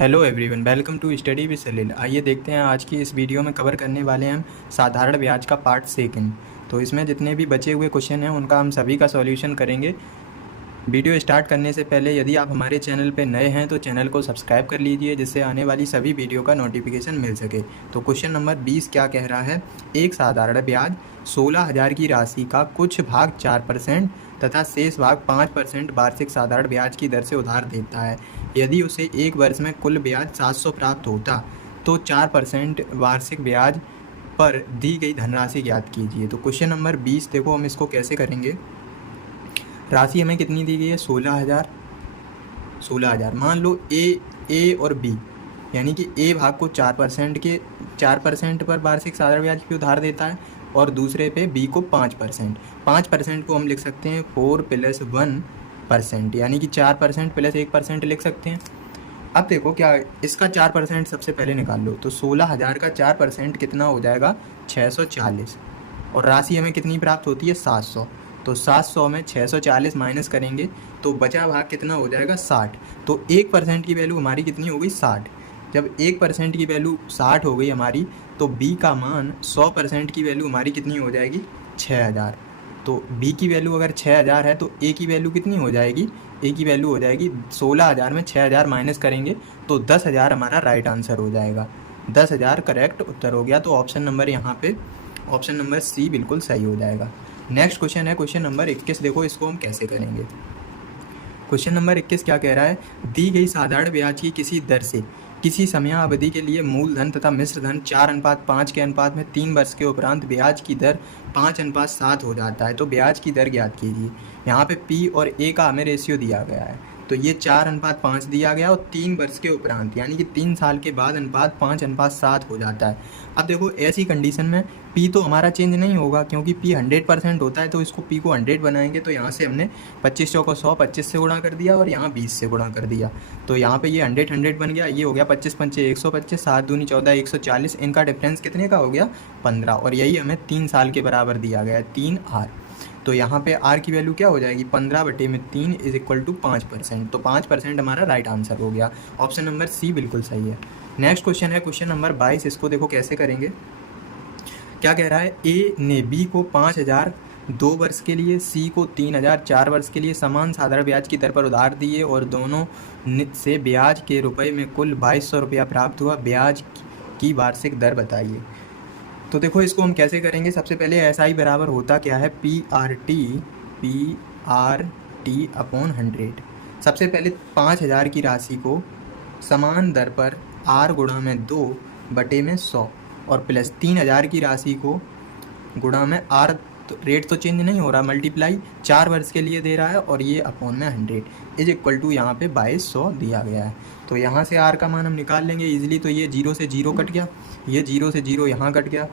Hello everyone, welcome to study with Salil. आइए देखते हैं आज की इस वीडियो में कवर करने वाले हैं हम साधारण ब्याज का पार्ट सेकंड। तो इसमें जितने भी बचे हुए क्वेश्चन हैं उनका हम सभी का सॉल्यूशन करेंगे। वीडियो स्टार्ट करने से पहले यदि आप हमारे चैनल पर नए हैं तो चैनल को सब्सक्राइब कर लीजिए, जिससे आने वाली सभी वीडियो का नोटिफिकेशन मिल सके। तो क्वेश्चन नंबर 20 क्या कह रहा है? एक साधारण ब्याज 16,000 की राशि का कुछ भाग 4% तथा शेष भाग 5% वार्षिक साधारण ब्याज की दर से उधार देता है। यदि उसे एक वर्ष में कुल ब्याज 700 प्राप्त होता तो 4% वार्षिक ब्याज पर दी गई धनराशि ज्ञात कीजिए। तो क्वेश्चन नंबर 20 देखो, हम इसको कैसे करेंगे। राशि हमें कितनी दी गई है? 16,000। मान लो ए और बी, यानी कि ए भाग को 4% पर वार्षिक साधारण ब्याज की उधार देता है और दूसरे पे बी को 5%। 5% को हम लिख सकते हैं 4 + 1%, यानी कि 4% + 1% लिख सकते हैं। अब देखो क्या, इसका 4% सबसे पहले निकाल लो। तो 16,000 का 4% कितना हो जाएगा? 640। और राशि हमें कितनी प्राप्त होती है? 700। तो 700 में 640 माइनस करेंगे तो बचा भाग कितना हो जाएगा? 60। तो 1% की वैल्यू हमारी कितनी हो गई? 60। जब 1% की वैल्यू 60 हो गई हमारी, तो बी का मान 100% की वैल्यू हमारी कितनी हो जाएगी? 6,000। तो बी की वैल्यू अगर 6,000 है तो ए की वैल्यू कितनी हो जाएगी? ए की वैल्यू हो जाएगी 16,000 में 6,000 माइनस करेंगे तो 10,000 हमारा राइट आंसर हो जाएगा। 10,000 करेक्ट उत्तर हो गया। तो ऑप्शन नंबर यहाँ पे ऑप्शन नंबर सी बिल्कुल सही हो जाएगा। नेक्स्ट क्वेश्चन है क्वेश्चन नंबर 21। देखो इसको हम कैसे करेंगे। क्वेश्चन नंबर 21 क्या कह रहा है? दी गई साधारण ब्याज की किसी दर से किसी समयावधि के लिए मूलधन तथा मिश्र धन 4:5 के अनुपात में 3 वर्ष के उपरांत ब्याज की दर 5:7 हो जाता है। तो ब्याज की दर ज्ञात कीजिए। यहाँ पे पी और ए का हमें रेशियो दिया गया है। तो ये 4:5 दिया गया और 3 वर्ष के उपरांत यानी कि 3 साल के बाद अनुपात 5:7 हो जाता है। अब देखो ऐसी कंडीशन में पी तो हमारा चेंज नहीं होगा, क्योंकि पी 100% होता है। तो इसको पी को 100 बनाएंगे तो यहाँ से हमने 25 को 100 25 से गुणा कर दिया और यहाँ 20 से गुणा कर दिया। तो यहाँ पे ये 100 बन गया। ये हो गया 25 पंचे 125, 7 दूनी 14, 140। इनका डिफरेंस कितने का हो गया? 15। और यही हमें 3 साल के बराबर दिया गया है, 3 आर। तो यहाँ पे आर की वैल्यू क्या हो जाएगी? 15/3 = 5%। तो 5% हमारा राइट आंसर हो गया। ऑप्शन नंबर सी बिल्कुल सही है। नेक्स्ट क्वेश्चन है क्वेश्चन नंबर 22। इसको देखो कैसे करेंगे। क्या कह रहा है? ए ने बी को 5,000 2 वर्ष के लिए, सी को 3,000 4 वर्ष के लिए समान साधारण ब्याज की दर पर उधार दिए और दोनों से ब्याज के रुपए में कुल 2,200 रुपया प्राप्त हुआ। ब्याज की वार्षिक दर बताइए। तो देखो इसको हम कैसे करेंगे। सबसे पहले एसआई बराबर होता क्या है? PRT upon 100। सबसे पहले 5,000 की राशि को समान दर पर R गुणा में 2/100 और प्लस 3,000 की राशि को गुणा में R, तो रेट तो चेंज नहीं हो रहा, मल्टीप्लाई 4 वर्ष के लिए दे रहा है और ये अपॉन में 100 = यहाँ पे 2,200 दिया गया है। तो यहाँ से R का मान हम निकाल लेंगे इजीली। तो ये 0 से 0 कट गया, ये 0 से 0 यहाँ कट गया,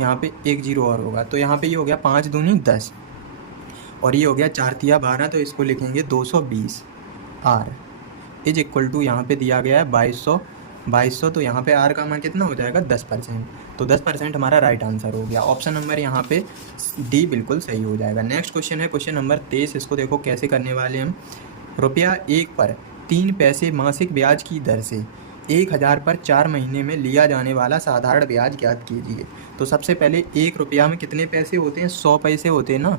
यहाँ पे एक 0 और होगा। तो यहाँ पे ये हो गया 5 दूनी 10 और ये हो गया 4 तिया 12। तो इसको लिखेंगे 220 R = यहाँ पे दिया गया है 2,200। तो यहाँ पे R का मान कितना हो जाएगा? 10%। तो 10% हमारा राइट आंसर हो गया। ऑप्शन नंबर यहाँ पे डी बिल्कुल सही हो जाएगा। नेक्स्ट क्वेश्चन है क्वेश्चन नंबर 23। इसको देखो कैसे करने वाले हम। ₹1 पर 3 पैसे मासिक ब्याज की दर से 1,000 पर 4 महीने में लिया जाने वाला साधारण ब्याज ज्ञात कीजिए। तो सबसे पहले ₹1 में कितने पैसे होते हैं? 100 पैसे होते हैं ना।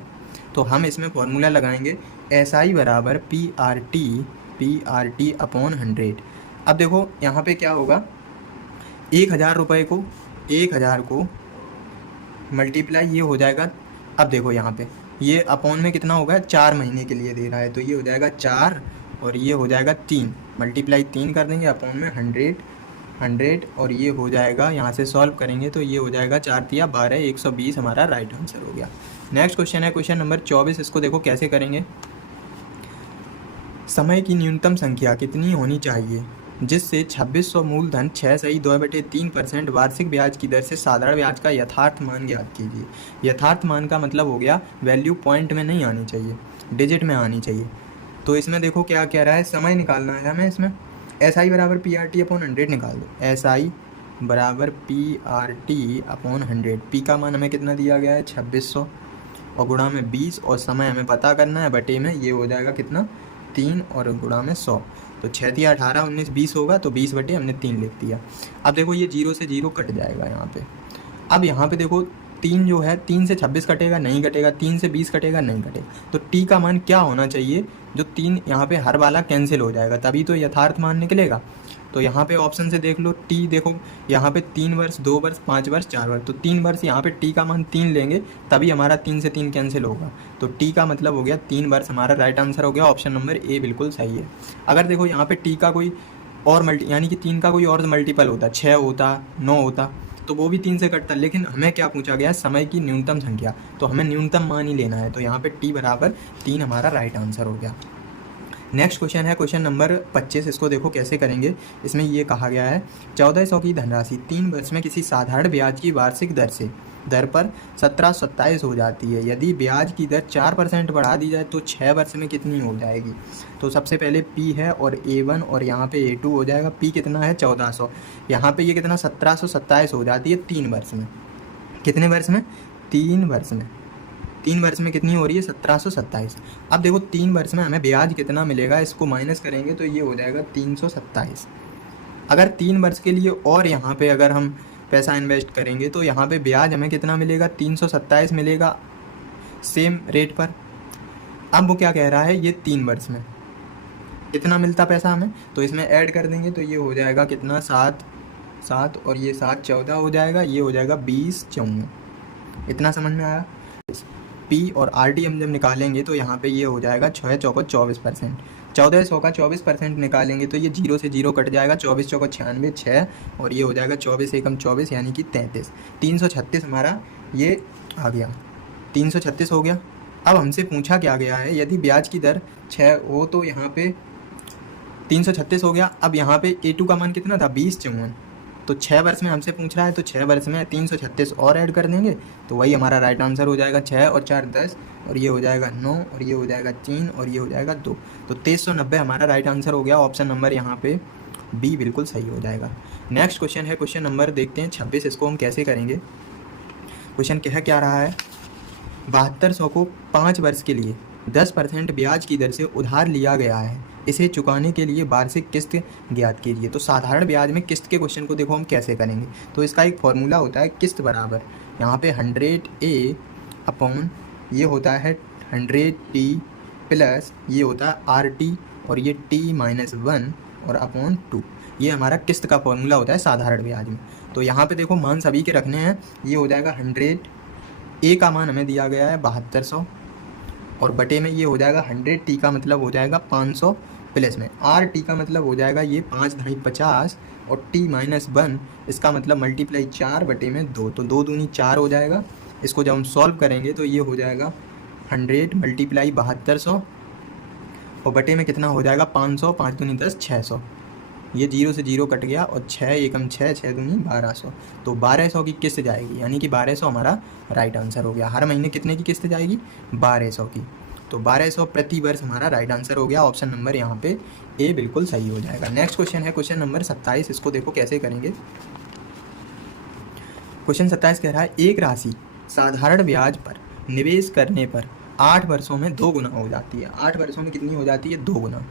तो हम इसमें फॉर्मूला लगाएंगे SI बराबर PRT अपॉन 100। अब देखो यहाँ पे क्या होगा, 1,000 रुपये को 1,000 को मल्टीप्लाई ये हो जाएगा। अब देखो यहाँ पे ये अपॉन में कितना होगा? 4 महीने के लिए दे रहा है। तो ये हो जाएगा 4 और ये हो जाएगा 3, मल्टीप्लाई 3 कर देंगे अपॉन में 100 और ये हो जाएगा, यहाँ से सॉल्व करेंगे तो ये हो जाएगा 4 तिया 12, 120 हमारा राइट आंसर हो गया। नेक्स्ट क्वेश्चन है क्वेश्चन नंबर 24। इसको देखो कैसे करेंगे। समय की न्यूनतम संख्या कितनी होनी चाहिए जिससे 2,600 मूलधन 6.2/3% वार्षिक ब्याज की दर से साधारण ब्याज का यथार्थ मान ज्ञात कीजिए। यथार्थ मान का मतलब हो गया वैल्यू पॉइंट में नहीं आनी चाहिए, डिजिट में आनी चाहिए। तो इसमें देखो क्या कह रहा है, समय निकालना है हमें। इसमें SI बराबर PRT अपॉन 100 निकाल दो। SI बराबर PRT अपॉन 100। पी का मान हमें कितना दिया गया है? 2,600 और गुणा में 20 और समय हमें पता करना है बटे में, ये हो जाएगा कितना? 3 और गुणा में 100। तो 6 तिया 18, 19, 20 होगा, तो 20 बटे हमने 3 लिख दिया। अब देखो ये 0 से 0 कट जाएगा यहाँ पे। अब यहाँ पे देखो 3 जो है, 3 से 26 कटेगा, नहीं कटेगा, 3 से 20 कटेगा, नहीं कटेगा। तो टी का मान क्या होना चाहिए, जो 3 यहाँ पे हर वाला कैंसिल हो जाएगा, तभी तो यथार्थ मान निकलेगा। तो यहाँ पे ऑप्शन से देख लो, टी देखो यहाँ पे 3 वर्ष, 2 वर्ष, 5 वर्ष, 4 वर्ष, तो 3 वर्ष, यहाँ पे टी का मान 3 लेंगे तभी हमारा 3 से 3 कैंसिल होगा। तो टी का मतलब हो गया 3 वर्ष, हमारा राइट आंसर हो गया ऑप्शन नंबर ए बिल्कुल सही है। अगर देखो यहाँ पे टी का कोई और यानी कि 3 का कोई और मल्टीपल होता, 6 होता, 9 होता, तो वो भी 3 से कटता, लेकिन हमें क्या पूछा गया है, समय की न्यूनतम संख्या, तो हमें न्यूनतम मान ही लेना है। तो यहाँ पे टी बराबर 3 हमारा राइट आंसर हो गया। नेक्स्ट क्वेश्चन है क्वेश्चन नंबर 25। इसको देखो कैसे करेंगे। इसमें ये कहा गया है 1400 की धनराशि 3 वर्ष में किसी साधारण ब्याज की वार्षिक दर पर 1727 हो जाती है। यदि ब्याज की दर 4% बढ़ा दी जाए तो 6 वर्ष में कितनी हो जाएगी। तो सबसे पहले P है और A1 और यहाँ पे A2 हो जाएगा। P कितना है 1400, यहाँ पे ये कितना 1727 हो जाती है 3 वर्ष में। कितने वर्ष में, 3 वर्ष में। 3 वर्ष में कितनी हो रही है 1727। अब देखो 3 वर्ष में हमें ब्याज कितना मिलेगा, इसको माइनस करेंगे तो ये हो जाएगा 327। अगर 3 वर्ष के लिए और यहाँ पे अगर हम पैसा इन्वेस्ट करेंगे तो यहाँ पे ब्याज हमें कितना मिलेगा, 327 मिलेगा सेम रेट पर। अब वो क्या कह रहा है, ये 3 वर्ष में कितना मिलता पैसा हमें, तो इसमें ऐड कर देंगे तो ये हो जाएगा कितना 7 और ये 7 14 हो जाएगा, ये हो जाएगा 20 54। इतना समझ में आया। पी और आर टी हम जब निकालेंगे तो यहाँ पे ये हो जाएगा 6 चौको 24%। 1400 का 24% निकालेंगे तो ये 0 से 0 कट जाएगा, 24 चौको 96, 6 और ये हो जाएगा 24 एकम 24 यानी कि 33। 336 हमारा ये आ गया, 336 हो गया। अब हमसे पूछा क्या गया है, यदि ब्याज की दर 6 हो तो यहाँ पे 336 हो गया। अब यहाँ पे A2 का मान कितना था 20 54, तो 6 वर्ष में हमसे पूछ रहा है तो 6 वर्ष में 336 और ऐड कर देंगे तो वही हमारा राइट आंसर हो जाएगा। 6 और 4 10 और ये हो जाएगा 9 और ये हो जाएगा 3 और ये हो जाएगा 2, तो 2390 हमारा राइट आंसर हो गया। ऑप्शन नंबर यहाँ पे बी बिल्कुल सही हो जाएगा। नेक्स्ट क्वेश्चन है क्वेश्चन नंबर देखते हैं 26। इसको हम कैसे करेंगे। क्वेश्चन क्या रहा है, 7200 को 5 वर्ष के लिए 10% ब्याज की दर से उधार लिया गया है, इसे चुकाने के लिए वार्षिक किस्त ज्ञात कीजिए। तो साधारण ब्याज में किस्त के क्वेश्चन को देखो हम कैसे करेंगे। तो इसका एक फॉर्मूला होता है किस्त बराबर यहाँ पे 100A अपॉन ये होता है 100T प्लस ये होता है RT और ये T-1 और अपॉन 2। ये हमारा किस्त का फॉर्मूला होता है साधारण ब्याज में। तो यहाँ पे देखो मान सभी के रखने हैं। ये हो जाएगा 100, A का मान हमें दिया गया है 7200 और बटे में ये हो जाएगा 100T का मतलब हो जाएगा 500 प्लस में RT का मतलब हो जाएगा ये 5 ढाई 50 और T-1 इसका मतलब मल्टीप्लाई 4 बटे में 2, तो 2 दूनी 4 हो जाएगा। इसको जब हम सॉल्व करेंगे तो ये हो जाएगा 100 मल्टीप्लाई 7200 और बटे में कितना हो जाएगा 500, 5 दूनी 10 600। ये 0 से 0 कट गया और 6 एकम 6, 6 दूनी 1200, तो 1200 की किस्त जाएगी यानी कि 1200 हमारा राइट आंसर हो गया। हर महीने कितने की किस्त जाएगी 1200 की, तो 1200 प्रति वर्ष हमारा राइट आंसर हो गया। ऑप्शन नंबर यहाँ पे ए बिल्कुल सही हो जाएगा। नेक्स्ट क्वेश्चन है क्वेश्चन नंबर 27। इसको देखो कैसे करेंगे। क्वेश्चन 27 कह रहा है एक राशि साधारण ब्याज पर निवेश करने पर 8 वर्षों में 2 गुना हो जाती है। 8 वर्षों में कितनी हो जाती है 2 गुना,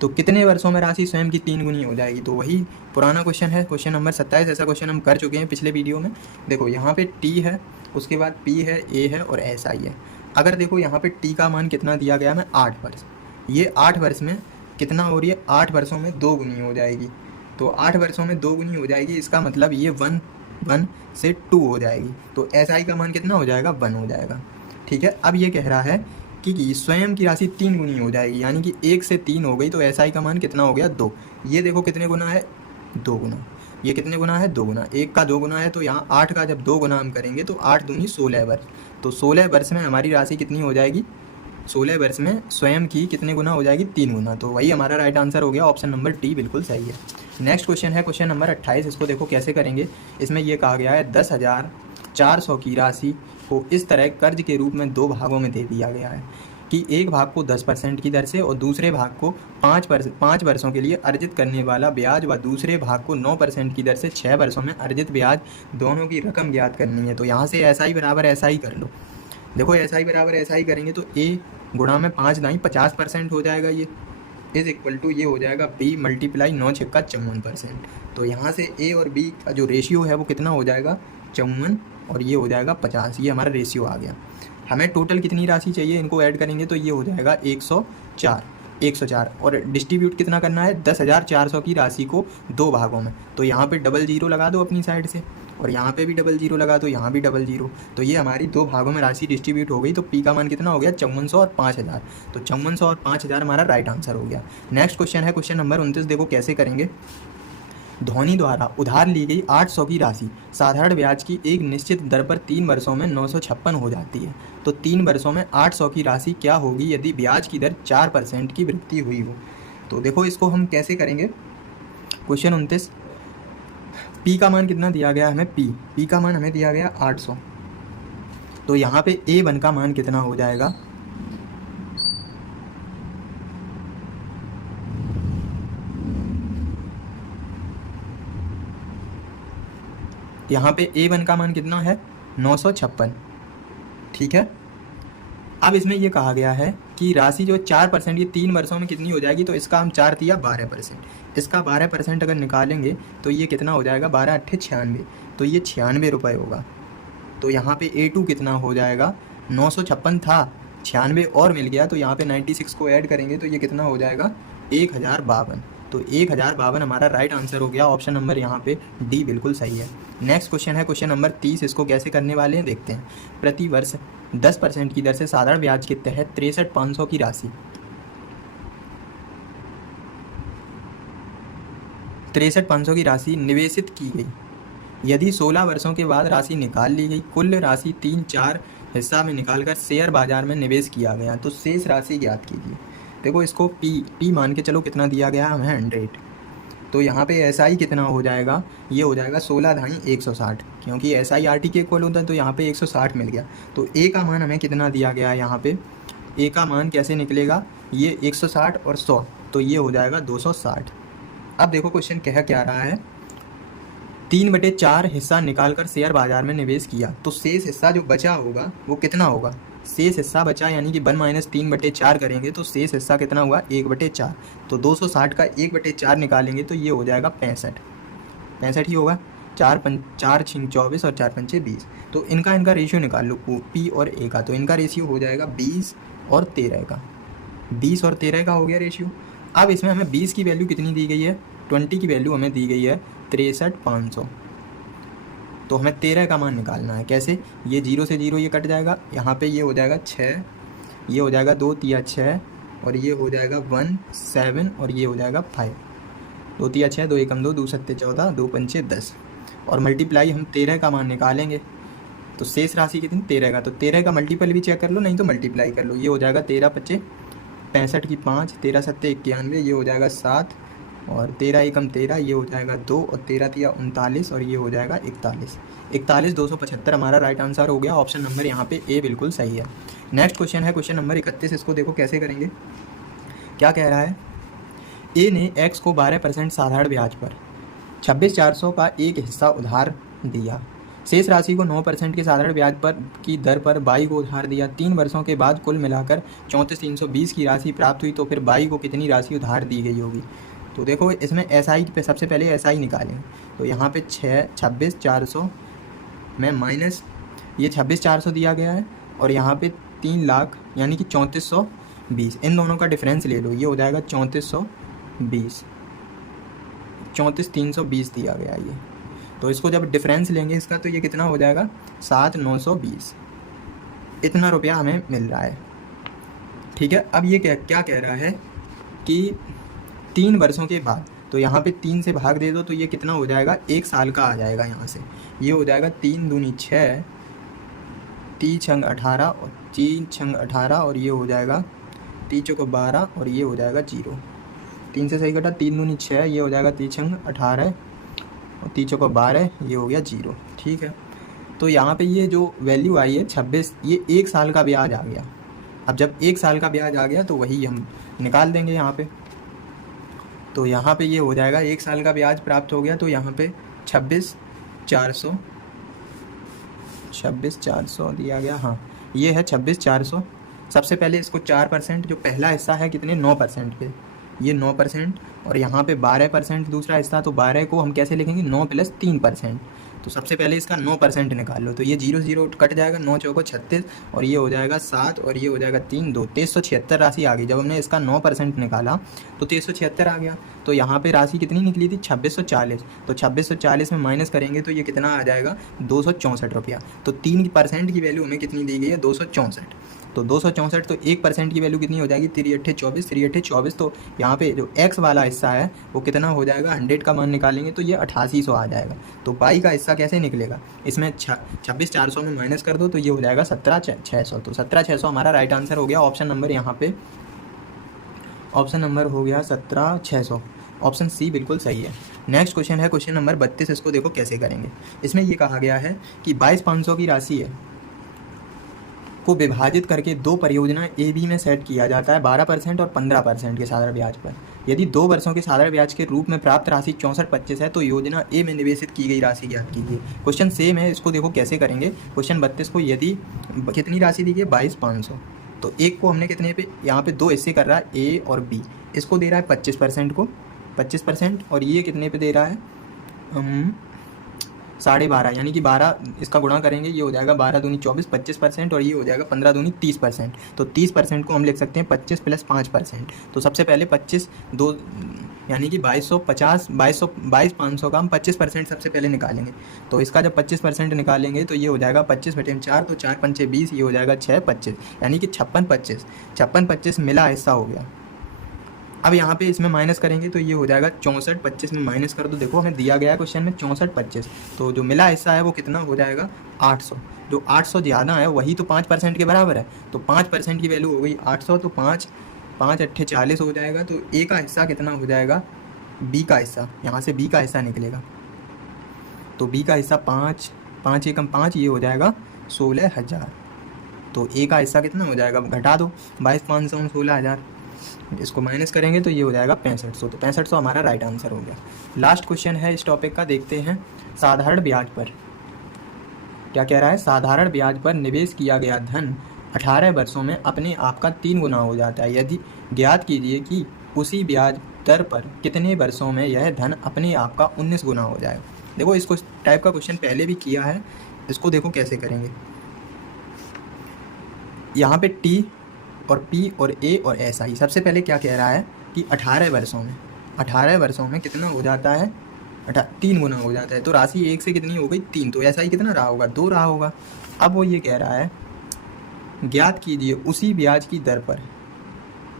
तो कितने वर्षों में राशि स्वयं की 3 गुनी हो जाएगी। तो वही पुराना क्वेश्चन है क्वेश्चन नंबर 27। ऐसा क्वेश्चन हम कर चुके हैं पिछले वीडियो में। देखो यहाँ पे T है, उसके बाद P है, A है और SI है। अगर देखो यहाँ पे T का मान कितना दिया गया है 8 वर्ष, ये 8 वर्ष में कितना हो रही है 8 वर्षों में 2 गुनी हो जाएगी। तो 8 वर्षों में 2 गुनी हो जाएगी, इसका मतलब ये 1 से 2 हो जाएगी। तो SI का मान कितना हो जाएगा 1 हो जाएगा। ठीक है, अब ये कह रहा है कि स्वयं की राशि 3 गुनी हो जाएगी यानी कि 1 से 3 हो गई, तो SI का मान कितना हो गया 2। ये देखो कितने गुना है 2 गुना, ये कितने गुना है 2 गुना, 1 का 2 गुना है तो यहाँ 8 का जब 2 गुना हम करेंगे तो 8 दूनी 16 वर्ष, तो 16 वर्ष में हमारी राशि कितनी हो जाएगी 16 वर्ष में स्वयं की कितने गुना हो जाएगी 3 गुना, तो वही हमारा राइट आंसर हो गया। ऑप्शन नंबर टी बिल्कुल सही है। नेक्स्ट क्वेश्चन है क्वेश्चन नंबर 28। इसको देखो कैसे करेंगे। इसमें यह कहा गया है 10,400 की राशि को इस तरह कर्ज के रूप में 2 भागों में दे दिया गया है कि एक भाग को 10% की दर से और दूसरे भाग को 5 वर्षों के लिए अर्जित करने वाला ब्याज व दूसरे भाग को 9% की दर से 6 वर्षों में अर्जित ब्याज दोनों की रकम ज्ञात करनी है। तो यहाँ से SI बराबर SI कर लो। देखो SI बराबर SI करेंगे तो A गुणा में 5 दाई 50% हो जाएगा। ये इज इक्वल टू ये हो जाएगा बी मल्टीप्लाई 9 छक्का 54%। तो यहाँ से ए और बी का जो रेशियो है वो कितना हो जाएगा 54 और ये हो जाएगा 50। ये हमारा रेशियो आ गया। हमें टोटल कितनी राशि चाहिए, इनको ऐड करेंगे तो ये हो जाएगा 104 और डिस्ट्रीब्यूट कितना करना है 10,400 की राशि को 2 भागों में। तो यहाँ पे डबल जीरो लगा दो अपनी साइड से और यहाँ पे भी डबल जीरो लगा दो, यहाँ भी डबल जीरो। तो ये हमारी 2 भागों में राशि डिस्ट्रीब्यूट हो गई। तो पी का मान कितना हो गया 5400 और 5000। तो 5400 और 5000 हमारा राइट आंसर हो गया। नेक्स्ट क्वेश्चन है क्वेश्चन नंबर 29। देखो कैसे करेंगे। धोनी द्वारा उधार ली गई 800 की राशि साधारण ब्याज की एक निश्चित दर पर 3 वर्षों में 956 हो जाती है। तो 3 वर्षों में 800 की राशि क्या होगी यदि ब्याज की दर 4% की वृद्धि हुई हो। तो देखो इसको हम कैसे करेंगे। क्वेश्चन 29, पी का मान कितना दिया गया हमें, पी का मान हमें दिया गया 800। तो यहाँ पे A1 का मान कितना हो जाएगा, यहाँ पे A1 का मान कितना है 956। ठीक है। अब इसमें ये कहा गया है कि राशि जो 4% ये 3 वर्षों में कितनी हो जाएगी। तो इसका हम 4 दिया 12%, इसका 12% अगर निकालेंगे तो ये कितना हो जाएगा 12 अट्ठे 96। तो ये 96 रुपये होगा। तो यहाँ पे A2 कितना हो जाएगा 956 था, 96 और मिल गया। तो यहाँ पे 96 को ऐड करेंगे तो ये कितना हो जाएगा 1052। तो 1052 हमारा राइट आंसर हो गया। ऑप्शन नंबर यहाँ पे डी बिल्कुल सही है। नेक्स्ट क्वेश्चन है क्वेश्चन नंबर 30। इसको कैसे करने वाले हैं देखते हैं। प्रति वर्ष 10% की दर से साधारण ब्याज के तहत 63,500 की राशि 63,500 की राशि निवेशित की गई। यदि 16 वर्षों के बाद राशि निकाल ली गई, कुल राशि 3-4 हिस्सा में निकालकर शेयर बाजार में निवेश किया गया, तो शेष राशि ज्ञात कीजिए। देखो इसको पी मान के चलो कितना दिया गया हमें 100। तो यहाँ पे SI कितना हो जाएगा, ये हो जाएगा 16 धाई 160, क्योंकि SI RT के इक्वल होता है। तो यहाँ पे 160 मिल गया। तो A का मान हमें कितना दिया गया है, यहाँ पे A का मान कैसे निकलेगा, ये 160 और 100, तो ये हो जाएगा 260। अब देखो क्वेश्चन कह क्या रहा है, 3/4 हिस्सा निकालकर शेयर बाजार में निवेश किया, तो शेष हिस्सा जो बचा होगा वो कितना होगा। शेष हिस्सा बचा यानी कि 1 - 3/4 करेंगे तो शेष हिस्सा कितना हुआ 1/4। तो 260 का 1/4 निकालेंगे तो ये हो जाएगा 65 ही होगा। 4 6 24 और 4 5 20। तो इनका रेशियो निकाल लो P और A का। तो इनका रेशियो हो जाएगा 20 और 13 का। 20 और 13 का हो गया रेशियो। अब इसमें हमें 20 की वैल्यू कितनी दी गई है, 20 की वैल्यू हमें दी गई है 63,500। तो हमें 13 का मान निकालना है। कैसे, ये 0 से 0 ये कट जाएगा, यहाँ पे ये हो जाएगा 6, ये हो जाएगा 2 तिया 6 और ये हो जाएगा 1 7 और ये हो जाएगा 5। 2 तिया 6, 2 एकम 2, 2 सत्ते 14, 2 पंचे 10 और मल्टीप्लाई हम 13 का मान निकालेंगे। तो शेष राशि कितनी 13 का। तो 13 का मल्टीपल भी चेक कर लो, नहीं तो मल्टीप्लाई कर लो। ये हो जाएगा 13 पच्चे 65 की 5, 13 सत्ते 91, ये हो जाएगा 7 और 13 एकम 13, ये हो जाएगा 2 और 13 तिया 39 और ये हो जाएगा 41 275 हमारा राइट आंसर हो गया। ऑप्शन नंबर यहाँ पे A बिल्कुल सही है। नेक्स्ट क्वेश्चन है क्वेश्चन नंबर 31। इसको देखो कैसे करेंगे। क्या कह रहा है, A ने X को 12% साधारण ब्याज पर 26,400 का एक हिस्सा उधार दिया। शेष राशि को 9% के साधारण ब्याज पर की दर पर Y को उधार दिया। 3 वर्षों के बाद कुल मिलाकर 34,320 की राशि प्राप्त हुई। तो फिर Y को कितनी राशि उधार दी गई होगी। तो देखो इसमें SI पे सबसे पहले SI निकालें। तो यहाँ पे 26,400 में माइनस ये 26,400 दिया गया है और यहाँ पे 3 लाख यानी कि 3420, इन दोनों का डिफरेंस ले लो। ये हो जाएगा 3420, 34,320 दिया गया ये। तो इसको जब डिफरेंस लेंगे इसका तो ये कितना हो जाएगा 7,920। इतना रुपया हमें मिल रहा है। ठीक है। अब ये क्या कह रहा है कि 3 वर्षों के बाद, तो यहाँ पे 3 से भाग दे दो तो ये कितना हो जाएगा 1 साल का आ जाएगा। यहाँ से ये हो जाएगा 3 दूनी 6, 3 छंग 18 और 3 छंग 18 और ये हो जाएगा 3 चौको 12 और ये हो जाएगा 0। 3 से सही कटा, 3 दूनी 6, ये हो जाएगा 3 छंग 18 और 3 चौको 12, ये हो गया 0। ठीक है। तो यहाँ पे ये जो वैल्यू आई है 26, ये 1 साल का ब्याज आ गया। अब जब 1 साल का ब्याज आ गया तो वही हम निकाल देंगे यहाँ पे। तो यहाँ पे ये हो जाएगा 1 साल का ब्याज प्राप्त हो गया। तो यहाँ पे 26,400 दिया गया। हाँ, ये है 26,400। सबसे पहले इसको 4%, जो पहला हिस्सा है कितने 9% पे, ये 9%, और यहाँ पे 12% दूसरा हिस्सा, तो 12 को हम कैसे लिखेंगे, 9 + 3%। तो सबसे पहले इसका 9% निकाल लो, तो ये 0 0 कट जाएगा, 9 चौको 36, और ये हो जाएगा 7, और ये हो जाएगा 3 2, 2376 राशि आ गई। जब हमने इसका 9% निकाला तो 2376 आ गया। तो यहाँ पे राशि कितनी निकली थी, 2640। तो 2640 में माइनस करेंगे तो ये कितना आ जाएगा, 264 रुपया। तो 3% की वैल्यू हमें कितनी दी गई है, 264। तो 264, तो 1% की वैल्यू कितनी हो जाएगी, 3 8 24, 3 8 24। तो यहाँ पे जो x वाला हिस्सा है वो कितना हो जाएगा, 100 का मान निकालेंगे तो ये 8800 आ जाएगा। तो y का हिस्सा कैसे निकलेगा, इसमें 26400 में माइनस कर दो तो ये हो जाएगा 17600। तो 17600 हमारा राइट आंसर हो गया। ऑप्शन नंबर यहाँ पे, ऑप्शन नंबर हो गया 17600, ऑप्शन सी बिल्कुल सही है। नेक्स्ट क्वेश्चन है क्वेश्चन नंबर 32। इसको देखो कैसे करेंगे। इसमें ये कहा गया है कि 22500 की राशि है को विभाजित करके दो परियोजना ए बी में सेट किया जाता है 12% और 15% के साधारण ब्याज पर। यदि 2 वर्षों के साधारण ब्याज के रूप में प्राप्त राशि 6425 है तो योजना ए में निवेशित की गई राशि ज्ञात कीजिए। क्वेश्चन सेम है, इसको देखो कैसे करेंगे। क्वेश्चन 32 को यदि कितनी राशि दी गई, 22500, तो एक को हमने कितने पे, यहाँ पे दो हिस्से कर रहा है ए और बी। इसको दे रहा है 25% को, 25%, और ये कितने पे दे रहा है, 12.5, यानी कि 12 इसका गुणा करेंगे, ये हो जाएगा 12 दूनी 24, 25%, और ये हो जाएगा 15 दूनी 30%। तो 30% को हम लिख सकते हैं 25 + 5%। तो सबसे पहले 25 2, यानी कि 2250, 22,500 का हम 25% सबसे पहले निकालेंगे। तो इसका जब 25% निकालेंगे तो ये हो जाएगा 25/4, तो 4 पंचे 20, ये हो जाएगा 6 25, यानी कि 56 मिला हिस्सा हो गया। अब यहाँ पे इसमें माइनस करेंगे तो ये हो जाएगा 64, 25 में माइनस कर दो। देखो हमें दिया गया है क्वेश्चन में 64 25, तो जो मिला हिस्सा है वो कितना हो जाएगा, 800। जो 800 ज़्यादा है वही तो 5% के बराबर है, तो 5% की वैल्यू हो गई 800। तो 5 5 8 40 हो जाएगा। तो ए का हिस्सा कितना हो जाएगा, बी का हिस्सा, यहाँ से बी का हिस्सा निकलेगा। तो बी का हिस्सा 5 5 एकम 5, ये हो जाएगा 16,000। तो ए का हिस्सा कितना हो जाएगा, घटा दो, 22,500 में 16,000, इसको माइनस करेंगे तो ये हो जाएगा 6500। तो 6500 हमारा राइट आंसर हो गया। लास्ट क्वेश्चन है इस टॉपिक का, देखते हैं। साधारण ब्याज पर क्या कह रहा है, साधारण ब्याज पर निवेश किया गया धन 18 वर्षों में अपने आप का 3 गुना हो जाता है। यदि ज्ञात कीजिए कि उसी ब्याज दर पर कितने वर्षों में यह धन अपने आप का 19 गुना हो जाएगा। देखो इसको टाइप का क्वेश्चन पहले भी किया है, इसको देखो कैसे करेंगे। यहाँ पे टी और पी और ए और एस आई, सबसे पहले क्या कह रहा है कि 18 वर्षों में कितना हो जाता है, 3 गुना हो जाता है। तो राशि 1 से कितनी हो गई, 3, तो एस आई कितना रहा होगा, 2 रहा होगा। अब वो ये कह रहा है ज्ञात कीजिए उसी ब्याज की दर पर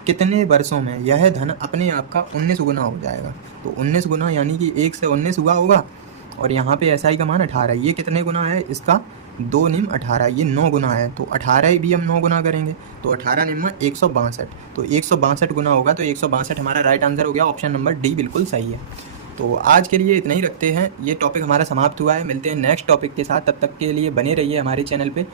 कितने वर्षों में यह धन अपने आप का 19 गुना हो जाएगा। तो 19 गुना यानी कि 1 से 19 हुआ होगा, और यहाँ पे एस आई का मान 18, ये कितने गुना है इसका, 2 निम 18, ये 9 गुना है। तो 18 भी हम 9 गुना करेंगे, तो 18 निम्मा 162, तो 162 गुना होगा। तो 162 हमारा राइट आंसर हो गया। ऑप्शन नंबर डी बिल्कुल सही है। तो आज के लिए इतना ही रखते हैं, ये टॉपिक हमारा समाप्त हुआ है। मिलते हैं नेक्स्ट टॉपिक के साथ, तब तक के लिए बने रहिए हमारे चैनल पे।